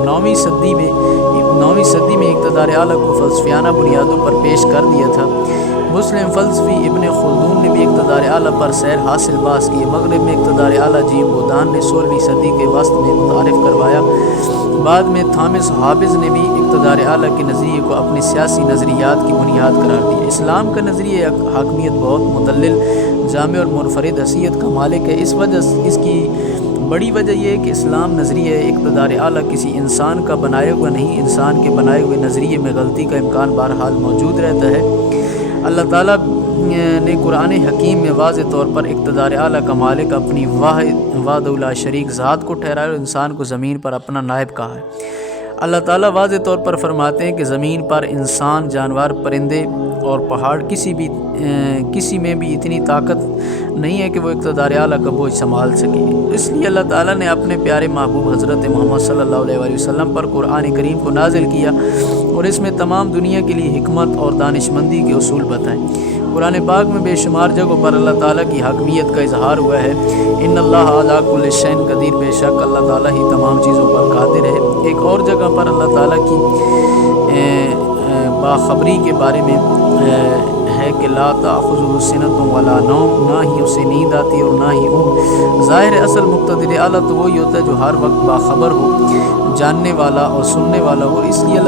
9ویں صدی میں اقتدار اعلیٰ کو فلسفیانہ بنیادوں پر پیش کر دیا تھا۔ مسلم فلسفی ابن خلدون نے بھی اقتدار اعلیٰ پر سیر حاصل باز کی۔ مغرب میں اقتدار اعلیٰ جیم بودان نے 16ویں صدی کے وسط میں متعارف کروایا۔ بعد میں تھامس ہابز نے بھی اقتدار اعلیٰ کے نظریے کو اپنے سیاسی نظریات کی بنیاد قرار دیا۔ اسلام کا نظریہ حاکمیت بہت مدلل، جامع اور منفرد حیثیت کا مالک ہے۔ اس کی بڑی وجہ یہ ہے کہ اسلام نظریہ اقتدار اعلیٰ کسی انسان کا بنایا ہوا نہیں، انسان کے بنائے ہوئے نظریے میں غلطی کا امکان بہرحال موجود رہتا ہے۔ اللہ تعالیٰ نے قرآن حکیم میں واضح طور پر اقتدار اعلیٰ کا مالک اپنی واحد لا شریک ذات کو ٹھہرایا اور انسان کو زمین پر اپنا نائب کہا ہے۔ اللہ تعالیٰ واضح طور پر فرماتے ہیں کہ زمین پر انسان، جانور، پرندے اور پہاڑ کسی میں بھی اتنی طاقت نہیں ہے کہ وہ اقتدار اعلیٰ کا بوجھ سنبھال سکے۔ اس لیے اللہ تعالیٰ نے اپنے پیارے محبوب حضرت محمد صلی اللہ علیہ وسلم پر قرآن کریم کو نازل کیا اور اس میں تمام دنیا کے لیے حکمت اور دانشمندی کے اصول بتائے۔ قرآن پاک میں بے شمار جگہوں پر اللہ تعالیٰ کی حاکمیت کا اظہار ہوا ہے۔ ان اللہ علی کل شیء قدیر، بے شک اللہ تعالیٰ ہی تمام چیزوں پر قادر ہے۔ ایک اور جگہ پر اللہ تعالیٰ کی باخبری کے بارے میں ہے کہ لا تأخذہ سنۃ ولا نوم، نہ ہی اسے نیند آتی اور نہ ہی اونگ۔ ظاہر اصل مقتدر اعلیٰ تو وہی ہوتا ہے جو ہر وقت باخبر ہو، جاننے والا اور سننے والا ہو۔ اس لیے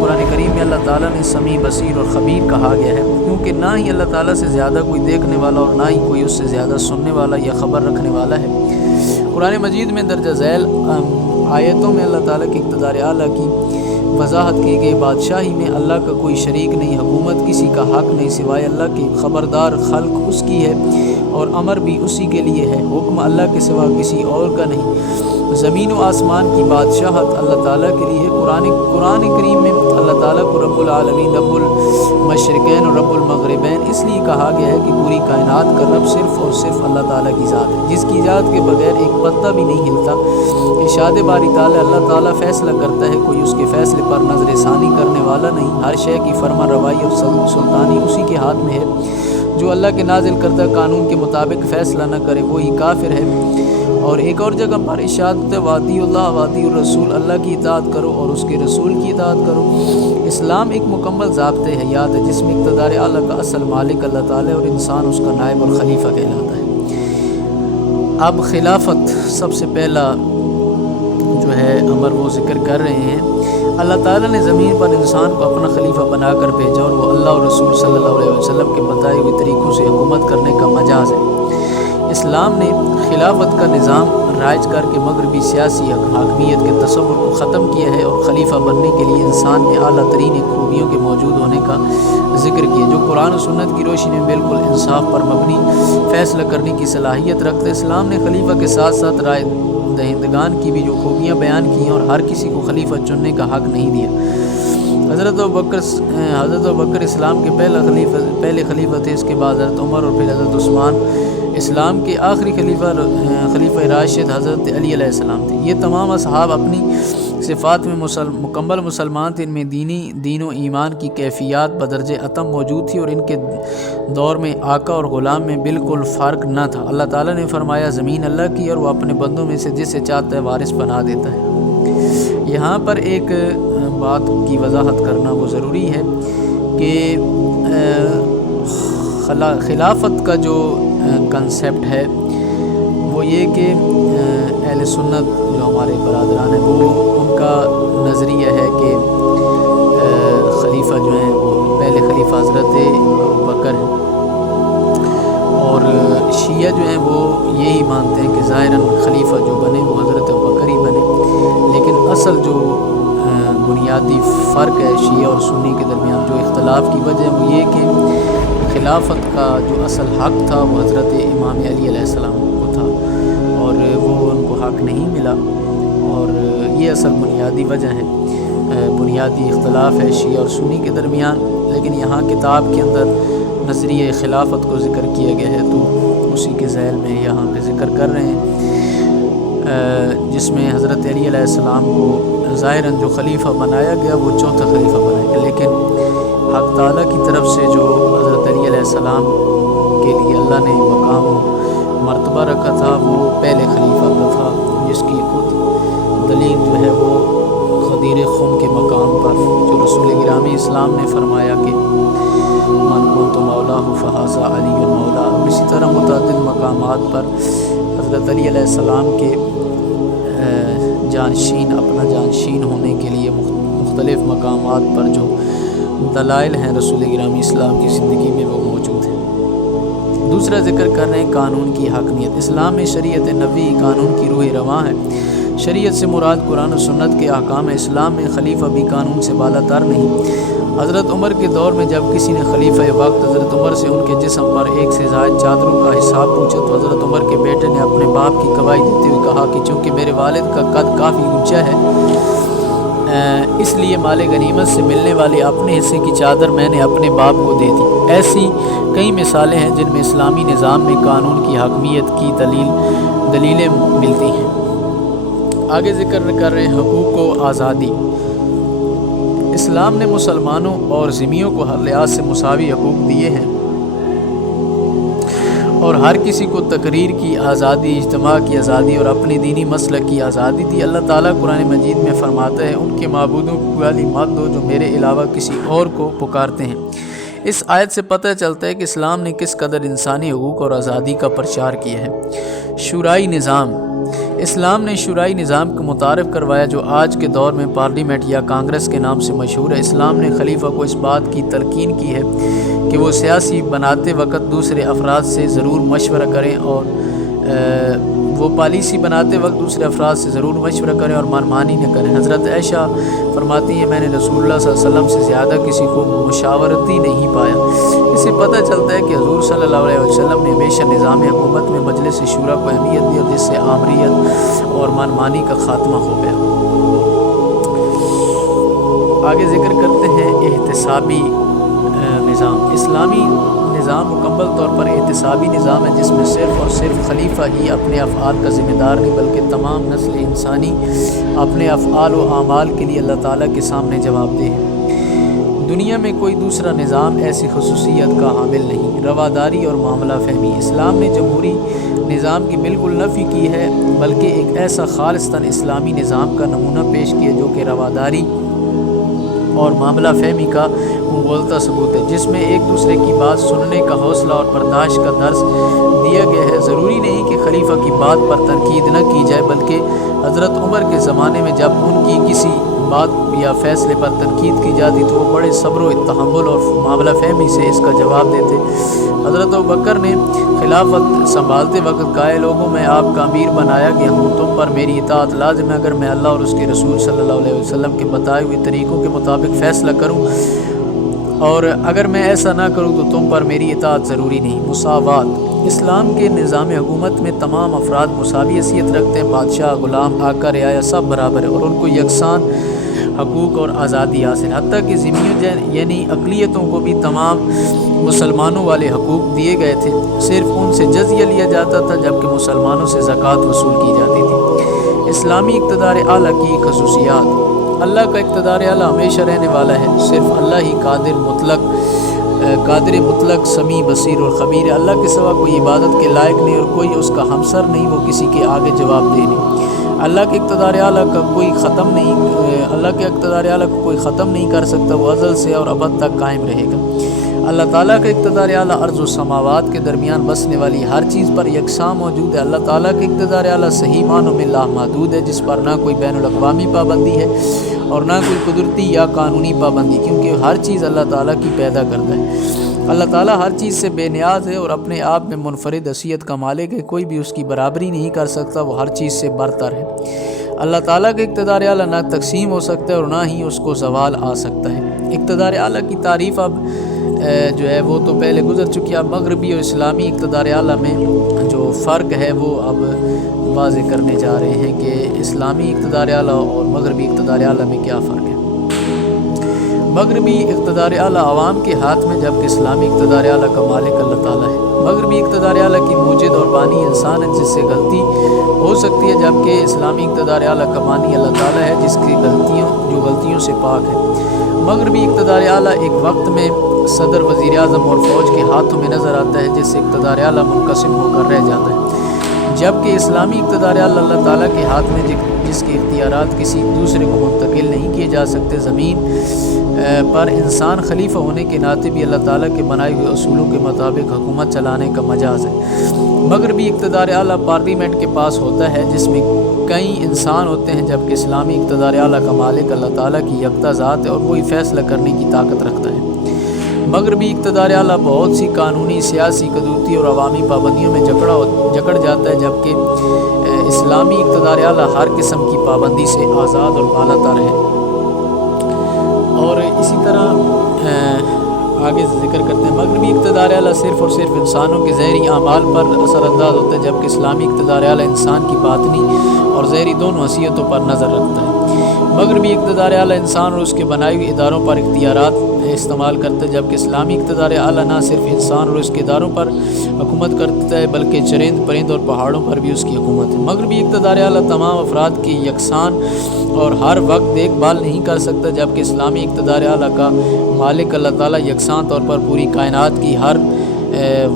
قرآن کریم میں اللہ تعالیٰ نے سمیع، بصیر اور خبیر کہا گیا ہے، کیونکہ نہ ہی اللہ تعالیٰ سے زیادہ کوئی دیکھنے والا اور نہ ہی کوئی اس سے زیادہ سننے والا یا خبر رکھنے والا ہے۔ قرآن مجید میں درجہ ذیل آیتوں میں اللہ تعالیٰ کے اقتدار اعلیٰ کی وضاحت کی گئی۔ بادشاہی میں اللہ کا کوئی شریک نہیں، حکومت کسی کا حق نہیں سوائے اللہ کے، خبردار خلق اس کی ہے اور امر بھی اسی کے لیے ہے، حکم اللہ کے سوا کسی اور کا نہیں۔ زمین و آسمان کی بادشاہت اللہ تعالیٰ کے لیے ہے۔ قرآن کریم میں اللہ تعالیٰ کو رب العالمین، رب المشرقین اور رب المغربین اس لیے کہا گیا ہے کہ پوری کائنات کا رب صرف اور صرف اللہ تعالیٰ کی ذات ہے، جس کی ذات کے بغیر ایک پتا بھی نہیں ہلتا۔ ارشاد باری تعالیٰ، اللہ تعالیٰ فیصلہ کرتا ہے، کوئی اس کے فیصلے پر نظر ثانی کرنے والا نہیں۔ ہر شے کی فرما روائی اور سلطانی اسی کے ہاتھ میں ہے۔ جو اللہ کے نازل کردہ قانون کے مطابق فیصلہ نہ کرے وہی کافر ہے۔ اور ایک اور جگہ پر ارشاد واطیع اللہ واطیع الرسول، اللہ کی اطاعت کرو اور اس کے رسول کی اطاعت کرو۔ اسلام ایک مکمل ضابطۂ حیات ہے جس میں اقتدار اعلیٰ کا اصل مالک اللہ تعالیٰ اور انسان اس کا نائب اور خلیفہ کہلاتا ہے۔ اب خلافت سب سے پہلا جو ہے امر وہ ذکر کر رہے ہیں۔ اللہ تعالیٰ نے زمین پر انسان کو اپنا خلیفہ بنا کر بھیجا اور وہ اللہ اور رسول صلی اللہ علیہ وسلم کے بتائے ہوئے طریقوں سے حکومت کرنے کا مجاز ہے۔ اسلام نے خلافت کا نظام رائج کر کے مغربی سیاسی حاکمیت کے تصور کو ختم کیا ہے اور خلیفہ بننے کے لیے انسان میں اعلیٰ ترین خوبیوں کے موجود ہونے کا ذکر کیا، جو قرآن و سنت کی روشنی میں بالکل انصاف پر مبنی فیصلہ کرنے کی صلاحیت رکھتا ہے۔ اسلام نے خلیفہ کے ساتھ ساتھ رائے دہندگان کی بھی جو خوبیاں بیان کی ہیں اور ہر کسی کو خلیفہ چننے کا حق نہیں دیا۔ حضرت ابوبکر اسلام کے پہلے خلیفہ تھے، اس کے بعد حضرت عمر اور پھر حضرت عثمان۔ اسلام کے آخری خلیفہ راشد حضرت علی علیہ السلام تھے۔ یہ تمام اصحاب اپنی صفات میں مکمل مسلمان تھے۔ ان میں دین و ایمان کی کیفیات بدرجہ اتم موجود تھی اور ان کے دور میں آقا اور غلام میں بالکل فرق نہ تھا۔ اللہ تعالیٰ نے فرمایا زمین اللہ کی اور وہ اپنے بندوں میں سے جسے چاہتا ہے وارث بنا دیتا ہے۔ یہاں پر ایک بات کی وضاحت کرنا وہ ضروری ہے کہ خلافت کا جو کنسیپٹ ہے وہ یہ کہ اہل سنت جو ہمارے برادران ہیں وہ ان کا نظریہ ہے کہ خلیفہ جو ہیں وہ پہلے خلیفہ حضرت ابوبکر ہیں، اور شیعہ جو ہیں وہ یہی مانتے ہیں کہ ظاہراً خلیفہ جو بنے وہ حضرت ابوبکر ہی بنے، لیکن اصل جو بنیادی فرق ہے شیعہ اور سنی کے درمیان، جو اختلاف کی وجہ ہے وہ یہ کہ خلافت کا جو اصل حق تھا وہ حضرت امام علی علیہ السلام کو تھا اور وہ ان کو حق نہیں ملا، اور یہ اصل بنیادی وجہ ہے، بنیادی اختلاف ہے شیعہ اور سنی کے درمیان۔ لیکن یہاں کتاب کے اندر نظریہ خلافت کو ذکر کیا گیا ہے تو اسی کے ذیل میں یہاں پہ ذکر کر رہے ہیں، جس میں حضرت علی علیہ السلام کو ظاہراً جو خلیفہ بنایا گیا وہ چوتھا خلیفہ بنایا گیا، لیکن حق تعالیٰ کی طرف سے جو حضرت علی علیہ السلام کے لیے اللہ نے مقام و مرتبہ رکھا تھا وہ پہلے خلیفہ کا تھا، جس کی خود دلیل جو ہے وہ غدیر خم کے مقام پر جو رسول گرامی اسلام نے فرمایا کہ من کنت مولا فہذا علی المولا۔ اسی طرح متعدد مقامات پر حضرت علی علیہ السلام کے جانشین، اپنا جانشین ہونے کے لیے مختلف مقامات پر جو دلائل ہیں رسول گرامی اسلام کی زندگی میں وہ موجود ہیں۔ دوسرا ذکر کر رہے ہیں قانون کی حاکمیت۔ اسلام میں شریعت نبوی قانون کی روح رواں ہے۔ شریعت سے مراد قرآن و سنت کے احکام ہے۔ اسلام میں خلیفہ بھی قانون سے بالا تر نہیں۔ حضرت عمر کے دور میں جب کسی نے خلیفہ وقت حضرت عمر سے ان کے جسم پر ایک سے زائد چادروں کا حساب پوچھا تو حضرت عمر کے بیٹے نے اپنے باپ کی گواہی دیتے ہوئے کہا کہ چونکہ میرے والد کا قد کافی اونچا ہے اس لیے مال غنیمت سے ملنے والے اپنے حصے کی چادر میں نے اپنے باپ کو دے دی۔ ایسی کئی مثالیں ہیں جن میں اسلامی نظام میں قانون کی حاکمیت کی دلیلیں ملتی ہیں۔ آگے ذکر کر رہے ہیں حقوق و آزادی۔ اسلام نے مسلمانوں اور ذمیوں کو ہر لحاظ سے مساوی حقوق دیے ہیں اور ہر کسی کو تقریر کی آزادی، اجتماع کی آزادی اور اپنی دینی مسلک کی آزادی دی۔ اللہ تعالیٰ قرآن مجید میں فرماتا ہے ان کے معبودوں کو گالی مت دو جو میرے علاوہ کسی اور کو پکارتے ہیں۔ اس آیت سے پتہ چلتا ہے کہ اسلام نے کس قدر انسانی حقوق اور آزادی کا پرچار کیا ہے۔ شورائی نظام۔ اسلام نے شورائی نظام کو متعارف کروایا جو آج کے دور میں پارلیمنٹ یا کانگریس کے نام سے مشہور ہے۔ اسلام نے خلیفہ کو اس بات کی تلقین کی ہے کہ وہ سیاسی بناتے وقت دوسرے افراد سے ضرور مشورہ کریں اور وہ پالیسی بناتے وقت دوسرے افراد سے ضرور مشورہ کریں اور منمانی نہ کریں۔ حضرت عائشہ فرماتی ہیں میں نے رسول اللہ صلی اللہ علیہ وسلم سے زیادہ کسی کو مشاورتی نہیں پایا۔ اس سے پتہ چلتا ہے کہ حضور صلی اللہ علیہ وسلم نے ہمیشہ نظام حکومت میں مجلس شورا کو اہمیت دی اور جس سے آمریت اور منمانی کا خاتمہ ہو گیا۔ آگے ذکر کرتے ہیں احتسابی نظام۔ اسلامی نظام مکمل طور پر احتسابی نظام ہے جس میں صرف اور صرف خلیفہ ہی اپنے افعال کا ذمہ دار نہیں بلکہ تمام نسل انسانی اپنے افعال و اعمال کے لیے اللہ تعالیٰ کے سامنے جواب دہ ہے۔ دنیا میں کوئی دوسرا نظام ایسی خصوصیت کا حامل نہیں۔ رواداری اور معاملہ فہمی۔ اسلام نے جمہوری نظام کی بالکل نفی کی ہے بلکہ ایک ایسا خالصتاً اسلامی نظام کا نمونہ پیش کیا جو کہ رواداری اور معاملہ فہمی کا مغلطہ ثبوت ہے، جس میں ایک دوسرے کی بات سننے کا حوصلہ اور برداشت کا درس دیا گیا ہے۔ ضروری نہیں کہ خلیفہ کی بات پر تنقید نہ کی جائے بلکہ حضرت عمر کے زمانے میں جب ان کی کسی بات یا فیصلے پر تنقید کی جاتی تو وہ بڑے صبر و تحمل اور معاملہ فہمی سے اس کا جواب دیتے۔ حضرت ابوبکر نے خلافت سنبھالتے وقت کہا، لوگوں میں آپ کا امیر بنایا گیا ہوں، تم پر میری اطاعت لازم ہے۔ اگر میں اللہ اور اس کے رسول صلی اللہ علیہ وسلم کے بتائے ہوئے طریقوں کے مطابق فیصلہ کروں اور اگر میں ایسا نہ کروں تو تم پر میری اطاعت ضروری نہیں۔ مساوات۔ اسلام کے نظام حکومت میں تمام افراد مساوی حیثیت رکھتے ہیں۔ بادشاہ، غلام، آقا، رعایا سب برابر ہیں اور ان کو یکساں حقوق اور آزادی حاصل، حتیٰ کہ ذمیوں یعنی اقلیتوں کو بھی تمام مسلمانوں والے حقوق دیے گئے تھے۔ صرف ان سے جزیہ لیا جاتا تھا جبکہ مسلمانوں سے زکوٰۃ وصول کی جاتی تھی۔ اسلامی اقتدار اعلیٰ کی خصوصیات۔ اللہ کا اقتدار اعلیٰ ہمیشہ رہنے والا ہے۔ صرف اللہ ہی قادر مطلق، سمیع، بصیر اور خبیر ہے۔ اللہ کے سوا کوئی عبادت کے لائق نہیں اور کوئی اس کا ہمسر نہیں، وہ کسی کے آگے جواب دہ نہیں۔ اللہ کے اقتدار اعلیٰ کا کوئی ختم نہیں کر سکتا، وہ ازل سے اور ابد تک قائم رہے گا۔ اللہ تعالیٰ کا اقتدار اعلیٰ ارض و سماوات کے درمیان بسنے والی ہر چیز پر یکساں موجود ہے۔ اللہ تعالیٰ کا اقتدار اعلیٰ صحیح معنوں میں لامحدود ہے، جس پر نہ کوئی بین الاقوامی پابندی ہے اور نہ کوئی قدرتی یا قانونی پابندی، کیونکہ ہر چیز اللہ تعالیٰ کی پیدا کرتا ہے۔ اللہ تعالیٰ ہر چیز سے بے نیاز ہے اور اپنے آپ میں منفرد حیثیت کا مالک ہے، کوئی بھی اس کی برابری نہیں کر سکتا، وہ ہر چیز سے برتر ہے۔ اللہ تعالیٰ کا اقتدار اعلیٰ نہ تقسیم ہو سکتا ہے اور نہ ہی اس کو زوال آ سکتا ہے۔ اقتدار اعلیٰ کی تعریف اب جو ہے وہ تو پہلے گزر چکی ہے۔ اب مغربی اور اسلامی اقتدار اعلیٰ میں جو فرق ہے وہ اب واضح کرنے جا رہے ہیں کہ اسلامی اقتدار اعلیٰ اور مغربی اقتدار اعلیٰ میں کیا فرق ہے۔ مغربی اقتدار اعلیٰ عوام کے ہاتھ میں، جبکہ اسلامی اقتدار اعلیٰ کا مالک اللہ تعالیٰ ہے۔ مغربی اقتدار اعلیٰ کی موجد اور بانی انسان ہے جس سے غلطی ہو سکتی ہے، جبکہ اسلامی اقتدار اعلیٰ کا بانی اللہ تعالیٰ ہے جس کی غلطیوں سے پاک ہے۔ مغربی اقتدار اعلیٰ ایک وقت میں صدر، وزیر اعظم اور فوج کے ہاتھوں میں نظر آتا ہے، جس سے اقتدار اعلیٰ منقسم ہو کر رہ جاتا ہے، جبکہ اسلامی اقتدار اعلیٰ اللہ تعالیٰ کے ہاتھ میں جس کے اختیارات کسی دوسرے کو منتقل نہیں کیے جا سکتے۔ زمین پر انسان خلیفہ ہونے کے ناطے بھی اللہ تعالیٰ کے بنائے ہوئے اصولوں کے مطابق حکومت چلانے کا مجاز ہے۔ مغربی اقتدار اعلیٰ پارلیمنٹ کے پاس ہوتا ہے جس میں کئی انسان ہوتے ہیں، جبکہ اسلامی اقتدار اعلیٰ کا مالک اللہ تعالیٰ کی یکتا ذات ہے اور وہی فیصلہ کرنے کی طاقت رکھتا ہے۔ مغربی اقتدار اعلیٰ بہت سی قانونی، سیاسی، قدرتی اور عوامی پابندیوں میں جکڑ جاتا ہے، جبکہ اسلامی اقتدار اعلیٰ ہر قسم کی پابندی سے آزاد اور بالاتر ہے۔ اور اسی طرح آگے ذکر کرتے ہیں، مغربی اقتدار اعلیٰ صرف اور صرف انسانوں کے ظاہری اعمال پر اثر انداز ہوتا ہے، جبکہ اسلامی اقتدار اعلیٰ انسان کی باطنی اور ظاہری دونوں حیثیتوں پر نظر رکھتا ہے۔ مغربی اقتدار اعلیٰ انسان اور اس کے بنائے ہوئے اداروں پر اختیارات استعمال کرتا ہے، جبکہ اسلامی اقتدار اعلیٰ نہ صرف انسان اور اس کے اداروں پر حکومت کرتا ہے بلکہ چرند، پرند اور پہاڑوں پر بھی اس کی حکومت ہے۔ مغربی اقتدار اعلیٰ تمام افراد کی یکساں اور ہر وقت دیکھ بھال نہیں کر سکتا، جبکہ اسلامی اقتدار اعلیٰ کا مالک اللہ تعالیٰ یکساں طور پر پوری کائنات کی ہر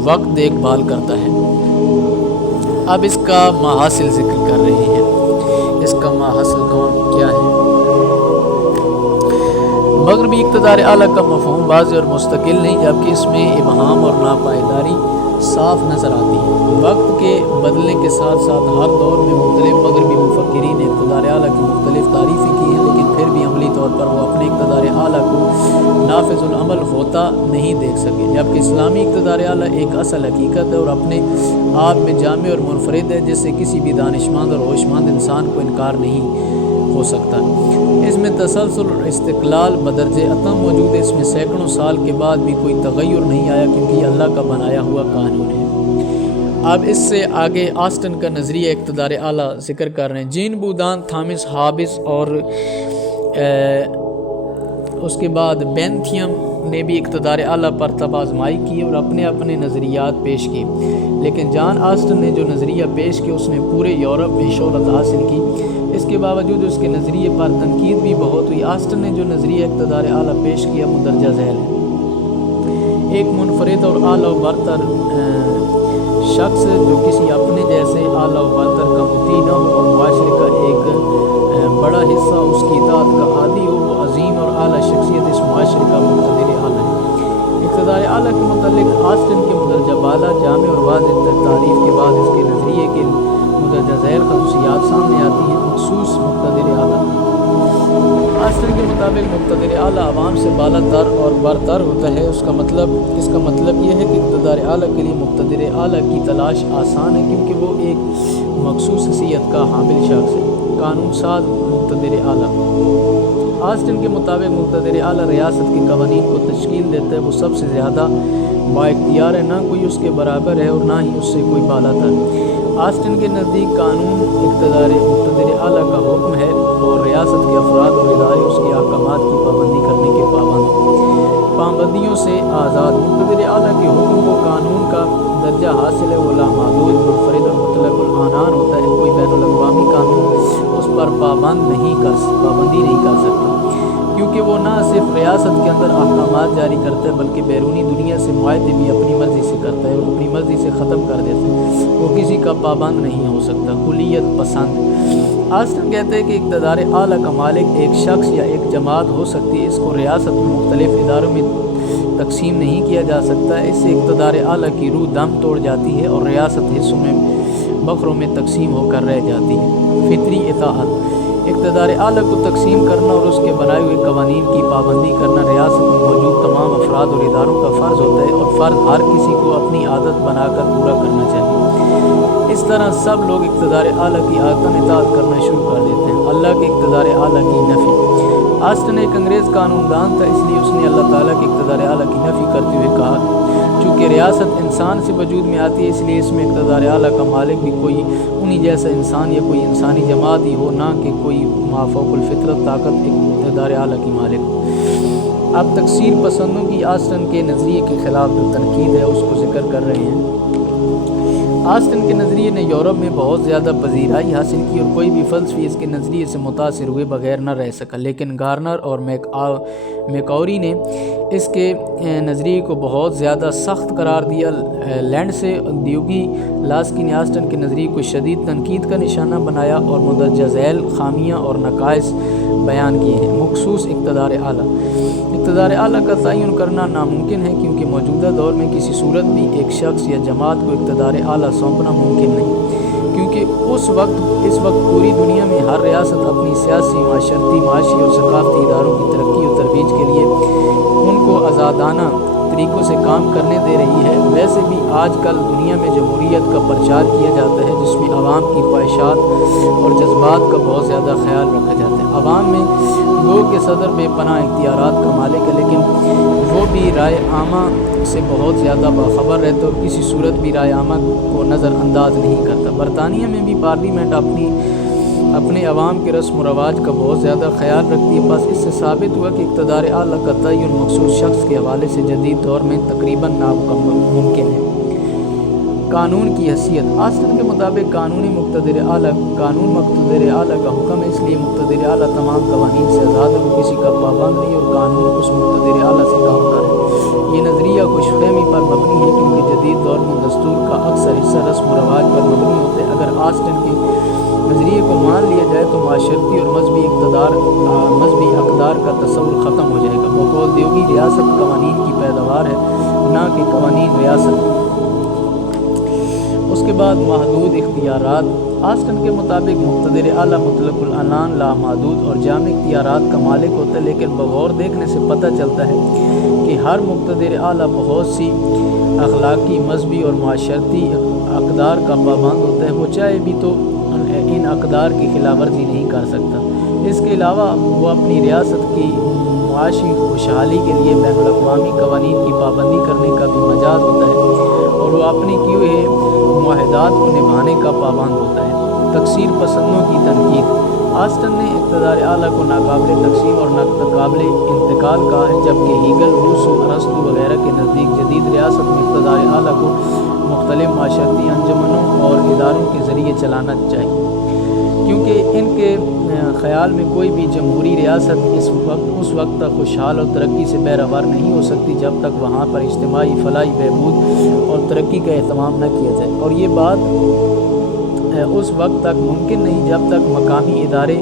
وقت دیکھ بھال کرتا ہے۔ اب اس کا ماحصل ذکر کر رہے ہیں۔ اس کا ماحصل کیا ہے؟ مغربی اقتدار اعلیٰ کا مفہوم واضح اور مستقل نہیں، جبکہ اس میں ابہام اور ناپائیداری صاف نظر آتی ہے۔ وقت کے بدلنے کے ساتھ ساتھ ہر دور میں مختلف مغربی مفکرین نے اقتدار اعلیٰ کی مختلف تعریفیں کی ہیں، لیکن پھر بھی عملی طور پر وہ اپنے اقتدار اعلیٰ کو نافذ العمل ہوتا نہیں دیکھ سکے، جبکہ اسلامی اقتدار اعلیٰ ایک اصل حقیقت ہے اور اپنے آپ میں جامع اور منفرد ہے، جس سے کسی بھی دانشمند اور ہوش مند انسان کو انکار نہیں ہو سکتا۔ اس میں تسلسل اور استقلال بدرجہ اتم موجود ہے۔ اس میں سینکڑوں سال کے بعد بھی کوئی تغیر نہیں آیا، کیونکہ یہ اللہ کا بنایا ہوا قانون ہے۔ اب اس سے آگے آسٹن کا نظریہ اقتدار اعلیٰ ذکر کر رہے ہیں۔ جین بودان، تھامس ہابس اور اس کے بعد بینتھیم نے بھی اقتدار اعلیٰ پر طب آزمائی کی اور اپنے نظریات پیش کیے، لیکن جان آسٹن نے جو نظریہ پیش کیا اس نے پورے یورپ میں شہرت حاصل کی۔ اس کے باوجود اس کے نظریے پر تنقید بھی بہت ہوئی۔ آسٹن نے جو نظریہ اقتدار اعلیٰ پیش کیا مندرجہ ذیل ہے۔ ایک منفرد اور اعلیٰ و برتر شخص جو کسی اپنے جیسے اعلیٰ و برتر کا مطیع نہ ہو اور معاشرے کا ایک بڑا حصہ اس کی اطاعت کا عادی ہو، وہ عظیم اور اعلیٰ شخصیت اس معاشرے کا مقتدر اعلیٰ ہے۔ اقتدار اعلیٰ کے متعلق آسٹن کے مندرجہ بالا، جامع اور واضح تعریف کے بعد اس کے نظریے کے مندرجہ ذیل خصوصیات سامنے آتی ہیں۔ مخصوص مقتدر اعلیٰ آسٹن کے مطابق مقتدر اعلیٰ عوام سے بالا تر اور برتر ہوتا ہے۔ اس کا مطلب یہ ہے کہ اقتدار اعلیٰ کے لیے مقتدر اعلیٰ کی تلاش آسان ہے، کیونکہ وہ ایک مخصوص حیثیت کا حامل شخص ہے۔ قانون ساز مقتدر اعلیٰ۔ آسٹن کے مطابق مقتدر اعلیٰ ریاست کے قوانین کو تشکیل دیتا ہے۔ وہ سب سے زیادہ با اختیار ہے، نہ کوئی اس کے برابر ہے اور نہ ہی اس سے کوئی بالا تر۔ آسٹن کے نزدیک قانون مقتدر اعلیٰ کا حکم ہے اور ریاست کے افراد اور ادارے اس کے احکامات کی پابندی کرنے کے پابندیوں سے آزاد۔ مقتدر اعلیٰ کے حکم کو قانون کا درجہ حاصل ہے۔ وہ لامحدود، منفرد اور مطلق العنان ہوتا ہے۔ کوئی بین الاقوامی قانون اس پر پابندی نہیں کر سکتا، کیونکہ وہ نہ صرف ریاست کے اندر احکامات جاری کرتا ہے بلکہ بیرونی دنیا سے معاہدے بھی اپنی مرضی سے کرتا ہے اور اپنی مرضی سے ختم کر دیتا ہے۔ وہ کسی کا پابند نہیں ہو سکتا۔ کلیت پسند۔ آسٹن کہتے ہیں کہ اقتدار اعلیٰ کا مالک ایک شخص یا ایک جماعت ہو سکتی ہے۔ اس کو ریاست میں مختلف اداروں میں تقسیم نہیں کیا جا سکتا ہے۔ اس سے اقتدار اعلیٰ کی روح دم توڑ جاتی ہے اور ریاست حصوں میں بخروں میں تقسیم ہو کر رہ جاتی ہے۔ فطری اطاعت۔ اقتدار اعلیٰ کو تقسیم کرنا اور اس کے بنائے ہوئے قوانین کی پابندی کرنا ریاست میں موجود تمام افراد اور اداروں کا فرض ہوتا ہے، اور فرض ہر کسی کو اپنی عادت بنا کر پورا کرنا چاہیے۔ اس طرح سب لوگ اقتدار اعلیٰ کی اطاعت کرنا شروع کر دیتے ہیں۔ اللہ کے اقتدار اعلیٰ کی نفی۔ آسٹن ایک انگریز قانون دان تھا، اس لیے اس نے اللہ تعالیٰ کے اقتدار اعلیٰ کی نفی کرتے ہوئے کہا، چونکہ ریاست انسان سے وجود میں آتی ہے، اس لیے اس میں اقتدار اعلیٰ کا مالک بھی کوئی انہی جیسا انسان یا کوئی انسانی جماعت ہی ہو، نہ کہ کوئی مافوق الفطرت طاقت اقتدار اعلیٰ کی مالک ہو۔ اب تکثیر پسندوں کی آسٹن کے نظریے کے خلاف جو تنقید ہے اس کو ذکر کر رہے ہیں۔ آسٹن کے نظریے نے یورپ میں بہت زیادہ پذیرائی حاصل کی اور کوئی بھی فلسفی اس کے نظریے سے متاثر ہوئے بغیر نہ رہ سکا، لیکن گارنر اور میکاوری نے اس کے نظریے کو بہت زیادہ سخت قرار دیا۔ لینڈ سے دیوگی لاسکی نے آسٹن کے نظریے کو شدید تنقید کا نشانہ بنایا اور مندرجہ ذیل خامیاں اور نقائص بیان کیے ہیں۔ مخصوص اقتدار اعلیٰ۔ اقتدار اعلیٰ کا تعین کرنا ناممکن ہے، کیونکہ موجودہ دور میں کسی صورت بھی ایک شخص یا جماعت کو اقتدار اعلیٰ سونپنا ممکن نہیں، کیونکہ اس وقت پوری دنیا میں ہر ریاست اپنی سیاسی، معاشرتی، معاشی اور ثقافتی اداروں کی ترقی و ترویج کے لیے ان کو آزادانہ طریقوں سے کام کرنے دے رہی ہے۔ ویسے بھی آج کل دنیا میں جمہوریت کا پرچار کیا جاتا ہے، جس میں عوام کی خواہشات اور جذبات کا بہت زیادہ خیال رکھا جاتا ہے۔ عوام میں گو کہ صدر بے پناہ اختیارات کا مالک ہے، لیکن وہ بھی رائے عامہ سے بہت زیادہ باخبر رہتا ہے اور کسی صورت بھی رائے عامہ کو نظر انداز نہیں کرتا۔ برطانیہ میں بھی پارلیمنٹ اپنے عوام کے رسم و رواج کا بہت زیادہ خیال رکھتی ہے۔ بس اس سے ثابت ہوا کہ اقتدار اعلیٰ کا تعین مخصوص شخص کے حوالے سے جدید دور میں تقریباً ناممکن ہے۔ قانون کی حیثیت۔ آسٹن کے مطابق قانون مقتدر اعلیٰ کا حکم ہے، اس لیے مقتدر اعلیٰ تمام قوانین سے آزاد ہے۔ وہ کسی کا پابند نہیں اور قانون اس مقتدر اعلیٰ سے کام کر ہے۔ یہ نظریہ خوش فہمی پر مبنی ہے، کیونکہ جدید دور میں دستور کا اکثر حصہ رسم و رواج پر مبنی ہوتے ہیں۔ اگر آسٹن کے نظریے کو مان لیا جائے تو معاشرتی اور مذہبی اقدار کا تصور ختم ہو جائے گا۔ بقول دیوگی ریاست قوانین کی پیداوار ہے، نہ کہ قوانین ریاست۔ اس کے بعد محدود اختیارات۔ آسٹن کے مطابق مقتدر اعلیٰ مطلق العنان، لامحدود اور جامع اختیارات کا مالک ہوتا ہے، لیکن بغور دیکھنے سے پتہ چلتا ہے کہ ہر مقتدر اعلیٰ بہت سی اخلاقی، مذہبی اور معاشرتی اقدار کا پابند ہوتا ہے۔ وہ چاہے بھی تو ان اقدار کی خلاف ورزی نہیں کر سکتا۔ اس کے علاوہ وہ اپنی ریاست کی معاشی خوشحالی کے لیے بین الاقوامی قوانین کی پابندی کرنے کا بھی مجاز ہوتا ہے اور وہ اپنے کیے ہوئے معاہدات کو نبھانے کا پابند ہوتا ہے۔ تکثیر پسندوں کی تنقید۔ آسٹن نے اقتدار اعلیٰ کو ناقابل تقسیم اور ناقابل انتقال کہا ہے، جبکہ ہیگل، روسو، ارسطو وغیرہ کے نزدیک جدید ریاست میں اقتدار اعلیٰ کو مختلف معاشرتی انجمنوں اور اداروں کے ذریعے چلانا چاہیے، کیونکہ ان کے خیال میں کوئی بھی جمہوری ریاست اس وقت تک خوشحال اور ترقی سے بہرور نہیں ہو سکتی جب تک وہاں پر اجتماعی فلاحی بہبود اور ترقی کا اہتمام نہ کیا جائے، اور یہ بات اس وقت تک ممکن نہیں جب تک مقامی ادارے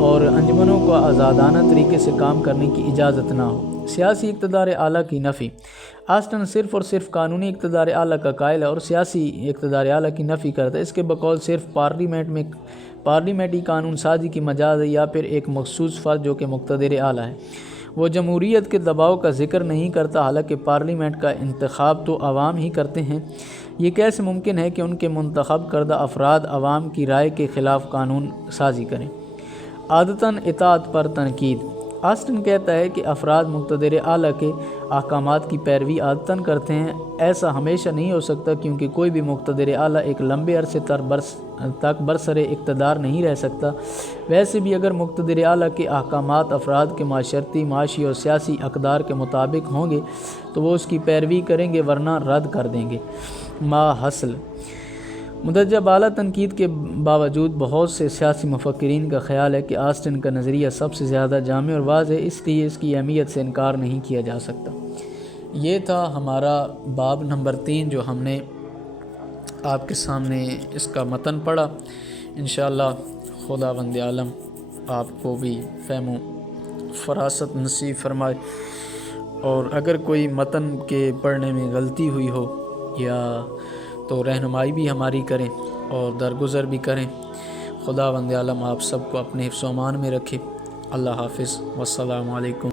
اور انجمنوں کو آزادانہ طریقے سے کام کرنے کی اجازت نہ ہو۔ سیاسی اقتدار اعلیٰ کی نفی۔ آسٹن صرف اور صرف قانونی اقتدار اعلیٰ کا قائل ہے اور سیاسی اقتدار اعلیٰ کی نفی کرتا ہے۔ اس کے بقول صرف پارلیمنٹی قانون سازی کی مجاز ہے یا پھر ایک مخصوص فرد جو کہ مقتدر اعلیٰ ہے۔ وہ جمہوریت کے دباؤ کا ذکر نہیں کرتا، حالانکہ پارلیمنٹ کا انتخاب تو عوام ہی کرتے ہیں۔ یہ کیسے ممکن ہے کہ ان کے منتخب کردہ افراد عوام کی رائے کے خلاف قانون سازی کریں؟ عادتاً اطاعت پر تنقید۔ آسٹن کہتا ہے کہ افراد مقتدر اعلیٰ کے احکامات کی پیروی عادتاً کرتے ہیں۔ ایسا ہمیشہ نہیں ہو سکتا کیونکہ کوئی بھی مقتدر اعلیٰ ایک لمبے عرصے تک برسر اقتدار نہیں رہ سکتا۔ ویسے بھی اگر مقتدر اعلیٰ کے احکامات افراد کے معاشرتی، معاشی اور سیاسی اقدار کے مطابق ہوں گے تو وہ اس کی پیروی کریں گے، ورنہ رد کر دیں گے۔ ماحصل مندرجہ بالا تنقید کے باوجود بہت سے سیاسی مفکرین کا خیال ہے کہ آسٹن کا نظریہ سب سے زیادہ جامع اور واضح ہے، اس لیے اس کی اہمیت سے انکار نہیں کیا جا سکتا۔ یہ تھا ہمارا باب نمبر 3 جو ہم نے آپ کے سامنے اس کا متن پڑھا۔ انشاءاللہ خداوند عالم آپ کو بھی فہم و فراست نصیب فرمائے، اور اگر کوئی متن کے پڑھنے میں غلطی ہوئی ہو یا تو رہنمائی بھی ہماری کریں اور درگزر بھی کریں۔ خداوند عالم آپ سب کو اپنے حفظ و امان میں رکھے۔ اللہ حافظ، والسلام علیکم۔